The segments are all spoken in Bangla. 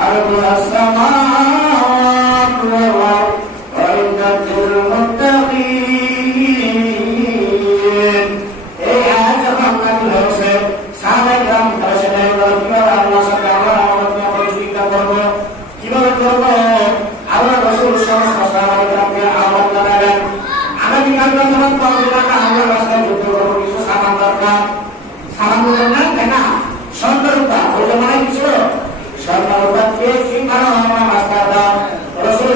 عرضها السماوات والأرض وعدت للمتقين. এই আয়াত যখন নাযিল হয়েছে সাহাবায়ে কেরাম তারা সেটা কিভাবে আল্লাহর সাথে আমরা আমাদের পরিচিতা করব, কিভাবে করব, আল্লাহ রাসূল সমস্ত সাহাবায়ে কেরামকে আহ্বান জানালেন, আগামী কাল যখন পবিত্রতা আমরা রাস্তায় যুদ্ধ করব, কিছু সামান দরকার, সামান না তাই না, সন্তানতা বলে মানে কিছু সন্তানতা কে কি কারণ আমরা রাস্তায় দাও রাসূল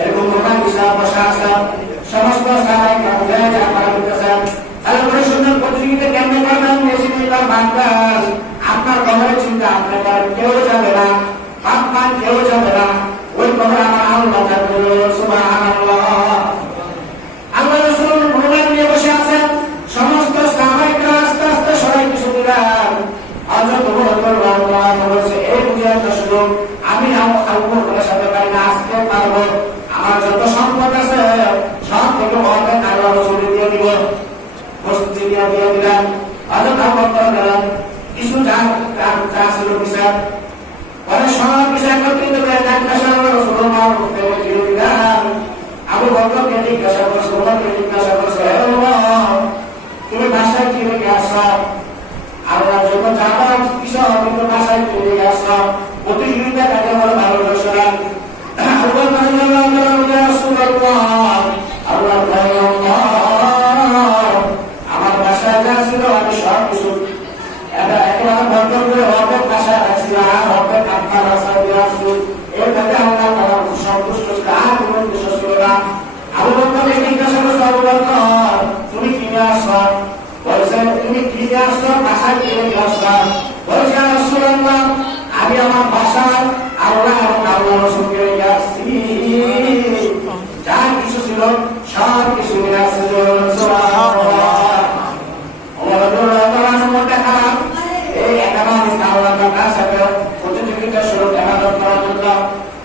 এরকম দোকান হিসাব বসা আছে, সমস্ত সাহাবায়ে কেরাম যা করা দিতেছেন। তারপরে সুন্দর প্রতিযোগিতা কেমনে করবেন, মেশিনটা বাঁধবেন, আপনার কবরের চিন্তা আপনার কেউ যাবে না, পাপ মান কেউ যাবে না, ওই কবর আমার আল্লাহ থাকবে। সুবহানাল্লাহ। আল্লাহ রাসূল মোবাইল নিয়ে বসে আছেন, সমস্ত সাহাবায়ে কেরাম আস্তে আস্তে সবাই কিছু দিলেন। হযরত ওমর রাদিয়াল্লাহু আনহু বলেছে, এই বুঝাটা শুনো, আমি আবু বকরের সাথে পারি না, আজকে পারবো, আমার যত সম্পদ আছে সব থেকে অর্ধেক আল্লাহ রাসূল দিয়ে দিব। প্রস্তুতি দিয়ে দিলেন। হযরত আবু বকর গেলেন, কিছু যা ছিল বিচার, পরে সব বিচার একত্রিত করে আল্লাহ রাসূলুল্লাহ দিয়ে দিলেন। আবু বকরকে জিজ্ঞাসা করছে, ওমরকে জিজ্ঞাসা করছে, হে ওমর, তুমি বাসায় কি রেখে আসছো? আল্লাহ যখন যাবার কিসব কিন্তু বাসায় কি রেখে আসছো? প্রতিযোগিতা কাকে বলে ভালোবাসা? আবু বকর রাদিয়াল্লাহু আনহু বললেন, রাসূলুল্লাহ, আল্লাহ আমার বাসায় যা ছিল আমি সব কিছু এটা একেবারে বন্ধ করে অর্ধেক বাসায় রাখছি, আর অর্ধেক আপনার রাস্তায় দিয়ে আসছি, এর কাছে আল্লাহ তাআলা সন্তুষ্ট আর কোনো উদ্দেশ্য ছিল না। আবু বকরকে জিজ্ঞাসা করছে, আবু বকর তুমি কি নিয়ে আসছো? বলছে, তুমি কি নিয়ে আসছো, বাসায় কি নিয়ে আসছো? বলছে, ইয়া রাসূলুল্লাহ, আমি আমার বাসায় আল্লাহ এবং আল্লাহ রাসূলকে রেখে আসছি, যা কিছু ছিল সব কিছু নিয়ে আসছে। সুবহানাল্লাহ। ওমর রাদিয়াল্লাহু আনহু মনটা খারাপ, এই একাধারে আল্লাহর কাছে প্রতিযোগিতা শুরু একাধারে করার জন্য,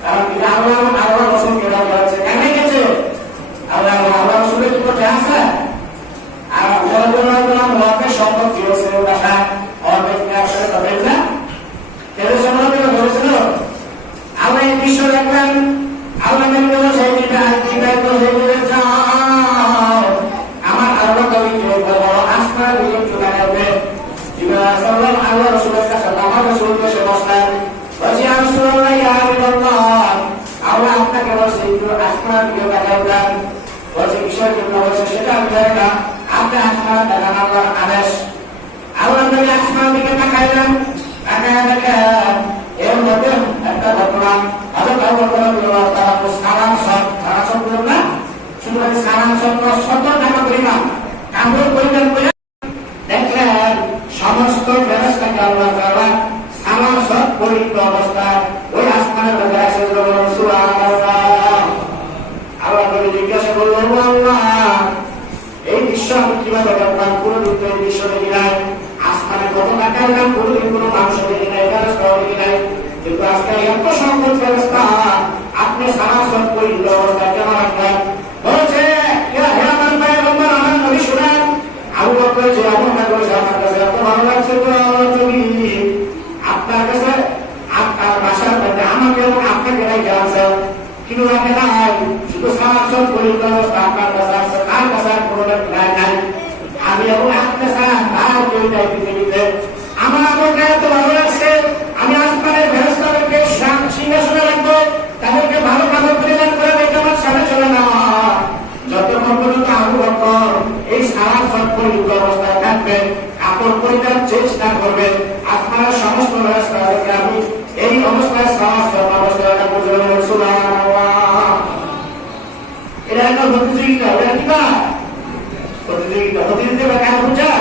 কারণ তিনি আল্লাহ এবং আল্লাহ রাসূলকে রাখছে, কেমনে গেছে আল্লাহ এবং আল্লাহ রাসূলের কি করতে আছে? আর ওমর রাদিয়াল্লাহু আনহু ওকে সম্পদ দিয়েছে, বাসায় অনেক আসলে তবে না তেরে সম্পর্কে বলেছিল। আল্লাহ এই দৃশ্য দেখলেন, আল্লাহ নবী বলেছে, এটা জিগায় তো হয়ে যাও, আমার আল্লাহ নবীকে বলো আসমান দিয়ে চলে যাবে। জিবরাইল সাল্লাল্লাহু আল্লাহ রাসূলের কাছে আমার রাসূল এসে বসলেন, বলছে, ইয়া রাসূলুল্লাহ, ইয়া হাবিবাল্লাহ, আল্লাহ আপনাকে বলছে একটু আসমান দিয়ে তাকাবেন। বলছে, কিসের জন্য? বলছে, সেটা আমি জানি না, আপনি আসমান দেখান আল্লাহর আদেশ। আল্লাহ নবী আসমান দিকে তাকাইলেন, তাকায় দেখেন এর মধ্যে একটা ঘটনা। হযরত আবু বকর রাদিয়াল্লাহু তাআলা সালাম সব না শুধু সালাম সব 70 টাকা পরিমাণ কাপড় পরিধান করে দেখলেন সমস্ত ফেরেশতাকে আল্লাহ তাআলা সালাম সব পরিহিত অবস্থায় ওই আসমানের মধ্যে এসে বললেন, সুবহানাল্লাহ। আল্লাহ নবী জিজ্ঞাসা করলেন, আল্লাহ এই দৃশ্য আমি কিভাবে দেখলাম? কোনদিন তো এই দৃশ্য দেখি নাই, আসমানে কত টাকা এলাম কোনদিন কোনো মানুষ দেখি নাই, ফেরেশতাও দেখি নাই, কিন্তু আজকে এত সংখ্যক ফেরেশতা আপনি সালাম সব পরিহিত অবস্থায় কেন রাখলেন? বলছে, ইয়া হে আমার পয়গম্বর, আমার নবী শুনেন। আবু বকর যে আমলটা করেছে আমার কাছে এত ভালো লাগছে, তো তুমি আপনার কাছে আপনার বাসার মধ্যে আমাকে এবং আপনাকে রেখে আছেন, কিন্তু রাখে নাই, শুধু সালাম সব পরিহিত অবস্থা আপনার কাছে আছে, তার কাছে আর কোনো নাই। আমি এবং আপনি ছাড়া তার কেউ নাই পৃথিবীতে। আমার আমলটা এত ভালো লাগছে, আমি আসমানের ফেরেশতাদেরকে সিংহাসনে রাখবো, তাদেরকে ভালো কাপড় পরিধান করে রেখে আমার সামনে চলে না, যতক্ষণ পর্যন্ত আবু বকর এই সালাম সব পরিহিত অবস্থায় থাকবেন, কাপড় পরিধান চেষ্টা করবেন, আসমানের সমস্ত ফেরেশতাদেরকে আমি এই অবস্থায় সালাম সব অবস্থায় রাখবো। সুবহানাল্লাহ। এটা একটা প্রতিযোগিতা, এটা কি না? প্রতিযোগিতা কেন বুঝা?